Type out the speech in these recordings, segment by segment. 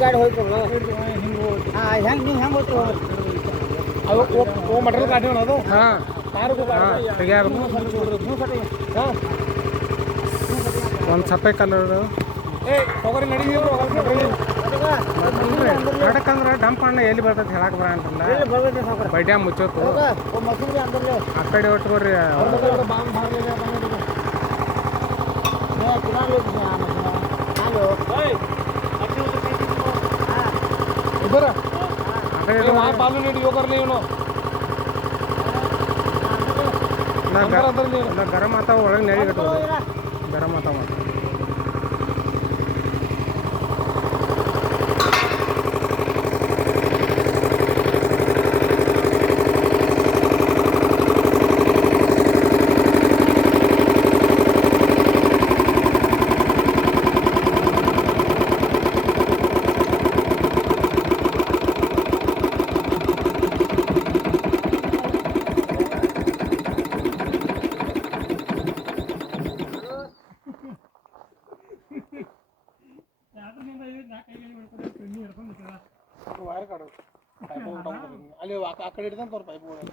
ಗಾಡಿ ಹೋಯ್ತು ಹೆಂಗೆ ನೀವು ಹೆಂಗೆ ಹೋಗ್ತೀವಿ ಅದು ಮಟರ್ ಗಾಡಿ ಅದು ಹಾಂ ಒಂದು ಸಪ್ಪೆ ಕಲರ್ ತೊಗರಿ ನಡೀರಿ ನಡಕಂದ್ರೆ ಡಂಪ್ ಅಣ್ಣ ಎಲ್ಲಿ ಬರ್ತೈತೆ ಹೇಳಕ್ಕೆ ಬರಂಗಿಲ್ಲ ಬಡ್ಯ ಮುಚ್ಚೋತು ಆ ಕಡೆ ಒಟ್ಕೋರಿ बालू नीट यो करणे येऊ ना गरम आता ಒಳಗೆ ನೆಳಿ ಕಟ್ಟೋದು ಗರಂ आता ಮಾತ್ರ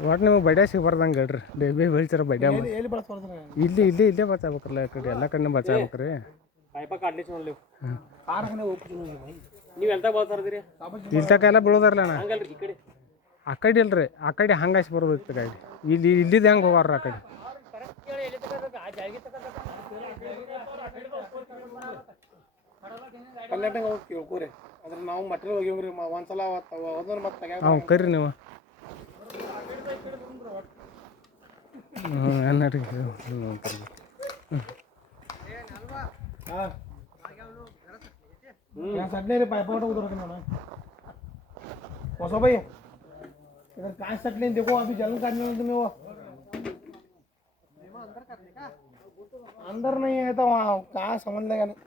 ಒಟ್ಟು ನಿಮಗೆ ಬಡ್ಯ ಸಿಗ್ಬಾರ್ದಂಗೆ ಹೇಳ್ರಿ ಬೇಬಿ ಬೆಳಿತಾರ ಬಡ್ಯ ಇಲ್ಲಿ ಇಲ್ಲಿ ಇಲ್ಲೇ ಬಚಾಬೇಕ್ರಲ್ಲ ಆ ಕಡೆ ಎಲ್ಲ ಕಡೆ ಬಚಾಬೇಕ್ರಿ ಇಲ್ತಕ ಎಲ್ಲ ಬೀಳೋದಾರಲ್ಲ ಅಣ್ಣ ಆ ಕಡೆ ಇಲ್ರಿ ಆ ಕಡೆ ಹಂಗಾಸಿ ಬರೋದಿತ್ತು ಗಾಡಿ ಇಲ್ಲಿ ಇಲ್ಲಿದ್ದು ಹೆಂಗೆ ಹೋಗಾರ ಆ ಕಡೆ ಕಲ್ಯಾಣಂಗೆ ಹೋಗಿ ಕೇಳ್ಕೋರಿ ಅದ್ರ ನಾವು ಮಟೀರಿಯಲ್ ಹೋಗಿವ್ರಿ ಒಂದ್ಸಲ ಮತ್ತೆ ಹಾಂ ಕರ್ರಿ ನೀವು सटने रे पाइप उधर रखना भाई इधर कांच सटने देखो अभी जलन काटने में तुम्हें वो अंदर नहीं है तो वहाँ कहाँ समझ लेगा नहीं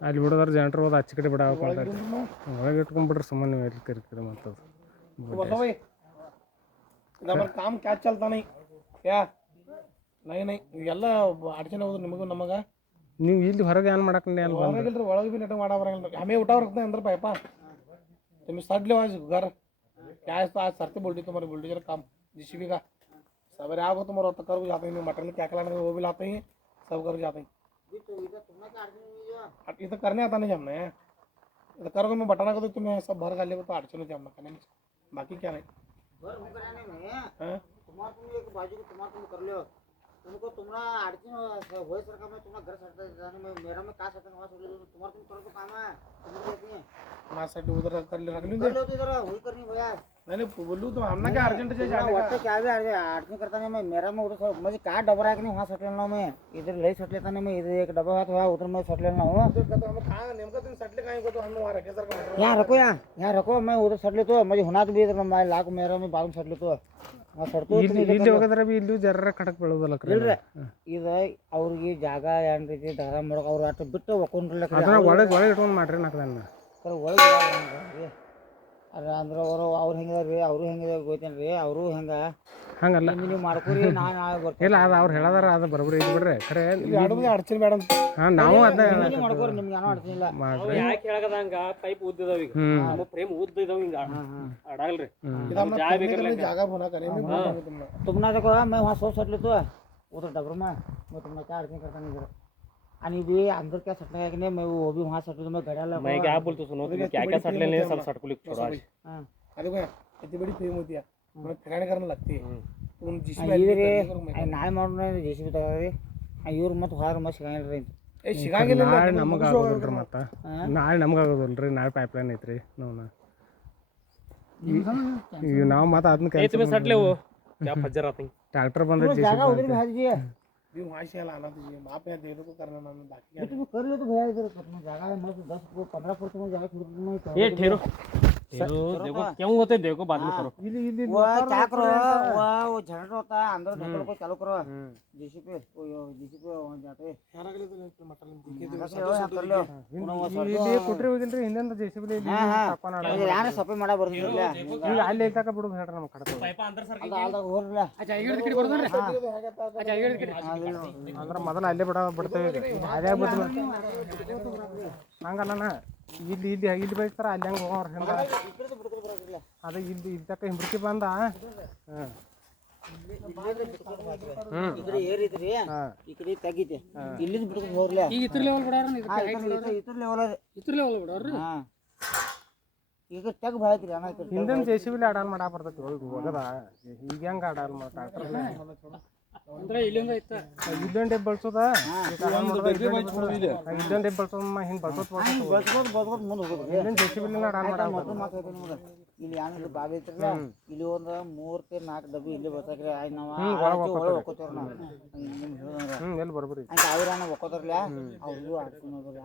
ಅಲ್ಲಿ ಬಿಡೋದಾರ ಜನರು ಹೋದ ಆಚೆ ಕಡೆ ಬಿಡ ಒಳಗೆ ಇಟ್ಕೊಂಡ್ಬಿಟ್ರೆ ಸುಮ್ಮನೆ ಎಲ್ಲಿ ಕರಿಕಡೆ ಮತ್ತದು काम क्या चलता नहीं क्या नहीं ಎಲ್ಲ ಅಡಚಣೆ ಹೋದ್ರು ನಿಮಗೂ ನಮಗ ನೀವು ಇಲ್ಲಿ ಹೊರಗೆ ಏನು ಮಾಡಕ್ಕೆ ಹೊರಗಿಲ್ರಿ ಒಳಗೆ भी नेट मारा बरंगिಲ್ಲ हमें उठाव रखते हैं अंदर पाइपा तुम्हें सट ले आज घर क्या है तो आज सरते बोल्टी तुम्हारे बुलडोजर काम जेसीबी का सवेरे आओ तुम्हारा तो कर जाते हैं मटेरियल क्या क्या लाने वो भी लाते हैं सब कर जाते हैं ये तो करने आता नहीं हमने तो करोगे मैं बटाना को तो तुम्हें सब भर गाले को तो अड़चन होती है हमने करने में बाकी क्या नहीं तुम्हारा तुम एक बाजू को तुम्हारा तुम कर लो तुमको तुम्हारा अड़चन हो सरकार में तुम्हारा घर सटता जाने में मेरा में का सटन वहां से तुम्हारा तुम करो तो काम है तुम देती है मां सेट उधर कर ले रख लो तो इधर वही करनी भैया मैंने बोलू तो हमने क्या अर्जेंट से जाने का क्या भी अड़चन करता नहीं मैं मेरा में उधर मुझे का डबरा है कि नहीं वहां सट लेना मैं इधर ले सट लेता नहीं मैं इधर एक डब्बा है तो उधर मैं सट लेना हूं तो हम कहां नेमका तुम सट ले काहे को तो हम वहां रखे सर यहां रखो यहां रखो मैं उधर सट ले तो मुझे होना तो भी इधर मैं लाख मेरा में बाल सट ले तो ಇಲ್ಲಿ ಹೋಗದ್ರ ಬಿ ಇಲ್ಲಿ ಜರ್ರ ಕಡಕ್ ಬೀಳೋದಲ್ಲ ಇಲ್ರಿ ಇದು ಅವ್ರಿಗೆ ಜಾಗ ಏನ್ ರೀತಿ ದಾರ ಮಾಡಕ್ ಅವ್ರು ಅಷ್ಟು ಬಿಟ್ಟು ಒಕ್ಕೊಂಡ್ರಲ್ಲ ಅದನ್ನ ಒಳಗೆ ಇಟ್ಕೊಂಡು ಮಾಡ್ರಿ ನಾಕದನ್ನ ಒಳಗೆ ಅಲ್ಲ ಅಂದ್ರೆ ಅವ್ರು ಹೆಂಗಿದಾರ್ರಿ ಅವರು ಹೆಂಗಿದಾರ ಗೊತ್ತೇನ್ರಿ ಅವರು ಹಂಗಲ್ಲ ನೀವು ಮಾಡ್ಕೊರಿ ನಾನು ಬರ್ತೀನಿ ಇಲ್ಲ ಅದು ಅವ್ರು ಹೇಳದಾರ ಅದು ಬರೋಬ್ರಿ ಇದು ಬಿಡ್ರಿ ಖರೆ ಅಡಚಣೆ ಬೇಡ ಹಾಂ ನಾವು ಅದನ್ನ ಮಾಡ್ಕೊರಿ ನಿಮ್ಗೆ ಏನೋ ಅಡಚಣೆ ಇಲ್ಲ ಯಾಕೆ ಹೇಳಕದಂಗ ಪೈಪ್ ಉದ್ದಿದಾವ ಈಗ ನಮ್ಮ ಫ್ರೇಮ್ ಉದ್ದಿದಾವ ಹಿಂಗ ಅಡಾಗಲ್ರಿ ಜಾಗ ಹೋना करे तुमना देखो मैं वहाँ सो सट लेतो उधर डबर में मैं तुमने क्या अड़चन करता नहीं आणि भी अंदर क्या सटने का कि नहीं मैं वो भी वहाँ सट ले मैं गड़ा लगा मैं क्या बोलतो सुनो तुम क्या क्या सट लेने सब सट को लिख छोड़ो आज हां देखो इतनी बड़ी फ्रेम होती है मैं फिराने करने लगती है तुम जिसमें इधर नाय ಮಾಡೋಣ ಜೆಸಿಬಿ ತಗರಿ ಇವ್ರು ಮತ್ತೆ ಹಾರ ಮಸ್ ಸಿಗಂಗಿಲ್ಲ ಏ ಸಿಗಂಗಿಲ್ಲ ನಾಳೆ ನಮಗೆ ಆಗೋದಿಲ್ರಿ ಮತ್ತೆ ನಾಳೆ ನಮಗೆ ಆಗೋದಿಲ್ರಿ ನಾಳೆ ಪೈಪ್ಲೈನ್ ಐತ್ರಿ ಈಗ ನಾವು ಮತ್ತೆ ಅದನ್ನ तुम्हें सट ले वो क्या फज्जर आते हैं ट्रैक्टर बंद जागा उधर भी हाजी है भी वहां से लाना दीजिए आप यहां दे दो तो करना ना बाकी तुम कर लो तो भैया इधर अपना जागा है मस्त 10 को 15 फुट में जागा छोड़ दूंगा ये ठहरो देखो क्यों होते देखो बाद में करो ಇಲ್ಲಿ ಇಲ್ಲಿ वो क्या करो वो जनरेटर होता है अंदर ढक्कन को चालू करो जेसीपी वो जेसीपी वहाँ जाते हैं कर लो ಇಲ್ಲಿ ಕೊಟ್ರಿ ಹೋಗಿಲ್ರಿ ಹಿಂದಿಂದ JCB ಇದು ಯಾರು ಸಫಾಯಿ ಮಾಡ ಬರೋದಿಲ್ಲ ಈಗ ಅಲ್ಲಿ ಐತಾಕ ಬಿಡುದು ಹೇಳ್ರಿ ನಮ್ಮ ಕಡೆ पाइप अंदर सर ಅಲ್ದಾಗ ಹೋಗ್ರಲ್ಲ ಅಂದ್ರ ಮೊದಲ ಅಲ್ಲೇ ಬಿಡ್ತೇವೆ ಈಗ ಅದೇ ಬದ್ದು ಹಂಗಲ್ಲಣ್ಣ ಇಲ್ಲಿ ಇಲ್ಲಿ ಇಲ್ಲಿ ಬೈತಾರ ಅಲ್ಲಿ ಹಂಗೆ ಹೋಗೋರು ಹಿಂದ ಅದೇ ಇಲ್ಲಿ ಇದ್ದಕ್ಕ ಹಿಂಬರ್ಕಿ ಬಂದ ಈ ಕಡೆ ಏರಿದ್ರಿ ಈ ಕಡೆ ತೆಗಿತೆ ಇಲ್ಲಿಂದ ಬಿಡ್ಕೊಂಡು ಹೋಗ್ರಲ್ಲ ಈಗ ಇತ್ರ ಲೆವೆಲ್ ಬಿಡಾರ ಇದ್ರ ಲೆವೆಲ್ ಇತ್ರ ಲೆವೆಲ್ ಬಿಡಾರ ಈಗ ತೆಗ್ ಬಾಯ್ತ್ರಿ ಅಣ್ಣ ಹಿಂದಿನ JCB ಅಡಾಲ್ ಮಾಡಾ ಬರ್ತೈತಿ ಹೋಗದ ಈಗ ಹೆಂಗ ಅಡಾಲ್ ಟ್ರಾಕ್ಟರ್ ಅಂದ್ರೆ ಇಲ್ಲಿಂದ ಇತ್ತ ಇಲ್ಲೊಂಡೆ ಬಳಸೋದ ಇಲ್ಲೊಂಡೆ ಬಳಸೋದ್ ಹಿಂಗ್ ಬಸ್ಬೋದು ಮುಂದೆ ಹೋಗೋದ್ರಿ ಹಿಂದಿನ JCB ಅಡಾಲ್ ಮಾಡಾ ಮೊದಲು ಮಾತಾಡ್ತೀನಿ ನಿಮ್ಗೆ ಇಲ್ಲಿ ಯಾನಿಲ್ಲ ಬಾವಿ ಐತ್ರಲ್ಲ ಇಲ್ಲಿ ಒಂದು 3-4 ಡಬ್ಬಿ ಇಲ್ಲಿ ಬರ್ತಾಕ್ರಿ ಆಯ್ತು ನಾವು ಒಳಗೆ ಹೋಗ್ಕೋತೇವ್ರಿ ನಾವು ಎಲ್ಲಿ ಬರ್ಬರಿ ಅಂತ ಅವ್ರನ್ನ ಒಕ್ಕೋತಾರಲ್ಲ ಅವ್ರಿಗೂ ಆಡ್ತೀನಿ ಯಾಕಂದ್ರೆ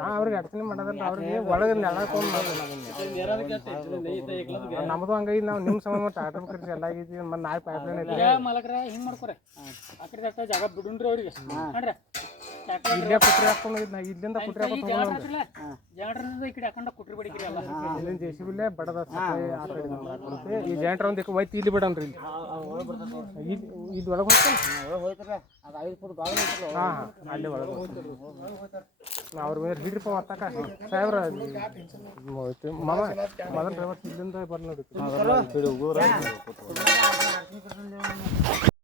ನಾ ಅವ್ರಿಗೆ ಅಡ್ಚಣೆ ಮಾಡೋದಲ್ಲ ಅವ್ರಿಗೆ ಒಳಗೆ ನೆಲ ತೊಗೊಂಡು ನಮ್ದು ಹಂಗಾಗಿ ನಾವು ನಿಮ್ಮ ಸಮ ಟಾಟಾ ಕರ್ಸಿ ಎಲ್ಲ ಆಗೈತಿ ಮತ್ತೆ ನಾಳೆ ಪೈಪ್ ಲೈನ್ ಐತಿ ಮಾಲಕರ ಹಿಂಗ್ ಮಾಡ್ಕೊರೆ ಆ ಕಡೆ ಅಷ್ಟ ಜಾಗ ಬಿಡುನ್ರಿ ಅವ್ರಿಗೆ ಮಾಡ್ರಿ ಇಲ್ಲೇ ಕುಟ್ರಿ ಹಾಕೊಂಡು ಇಲ್ಲಿಂದ ಕುಟ್ರಿ ಹಾಕೊಂಡು ಜನರಿಂದ ಈ ಕಡೆ ಹಾಕೊಂಡ ಕುಟ್ರಿ ಬಡಿಕ್ರಿ ಎಲ್ಲ ಇಲ್ಲಿಂದ JCB ಬಡದ ಆ ಕಡೆ ಹಾಕೊಂಡ್ರಿ ಈ ಜಂಟ್ರ ಒಂದು ಒಯ್ತು ಇಲ್ಲಿ ಬಿಡನ್ರಿ ಇಲ್ಲಿ ಒಳಗೆ ಹೋಗ್ತಾನೆ ಒಳಗೆ ಹೋಯ್ತಾರ ಅದು 5 ಫುಟ್ ಬಾವಿ ಐತ್ರಲ್ಲ ಹಾಂ ಅಲ್ಲಿ ಒಳಗೆ ನಾ ಅವ್ರ ಮೇಲೆ ಹಿಡ್ರಿಪ್ಪ ಮತ್ತಕ ಸಾಹೇಬ್ರ ಮಾಮ ಮೊದಲು ಡ್ರೈವರ್ ಇಲ್ಲಿಂದ ಬರ್ಲಿ ನೋಡಿ